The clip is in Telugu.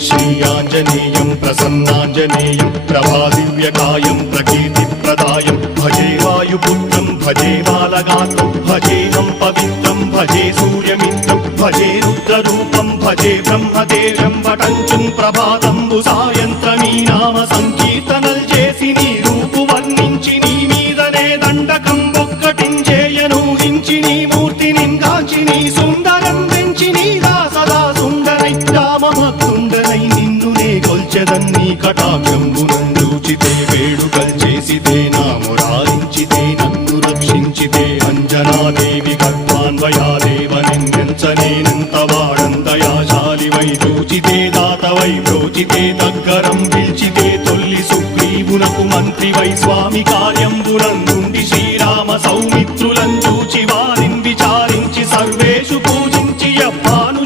श्रीयाञ्जनेयं प्रसन्नाञ्जनेयं प्रभादिव्यकायं प्रकीर्तिप्रदायं भजे वायुपुत्रं भजे बालगात्रं भजेऽहं पवित्रं भजे सूर्यमित्रं भजे रुद्ररूपं भजे ब्रह्मदेव्यं पठञ्चुं ప్రభాతంబు సాయంత్రమీ నామ సంకీర్తనల్ చేసి నీ రూపు వర్ణించి నీ మీదనే దండకం ఒక్కటించేయను హించి నీ మూర్తిని గాంచి నీ సుందరం పెంచి నీగా సదా సుందరై రామభక్తుండనై నిన్నునే కొల్చెదన్ని కటాక్షంబునందూచితే వేడుకల్ చేసితే నా మురారించితే నన్ను రక్షించితే అంజనాదేవి గర్భాన్వయాదేవ నిన్నెంచనేనంత వాడంతయాశాలివై చూచితే దాతవై ప్రోచితే దగ్గరం పిలిచితే తొల్లి సుగ్రీవునకు మంత్రివై స్వామి కార్యంబునందుండి శ్రీరామ సౌమిత్రులను చూచి వారిని విచారించి సర్వేషు పూజించి అప్పాను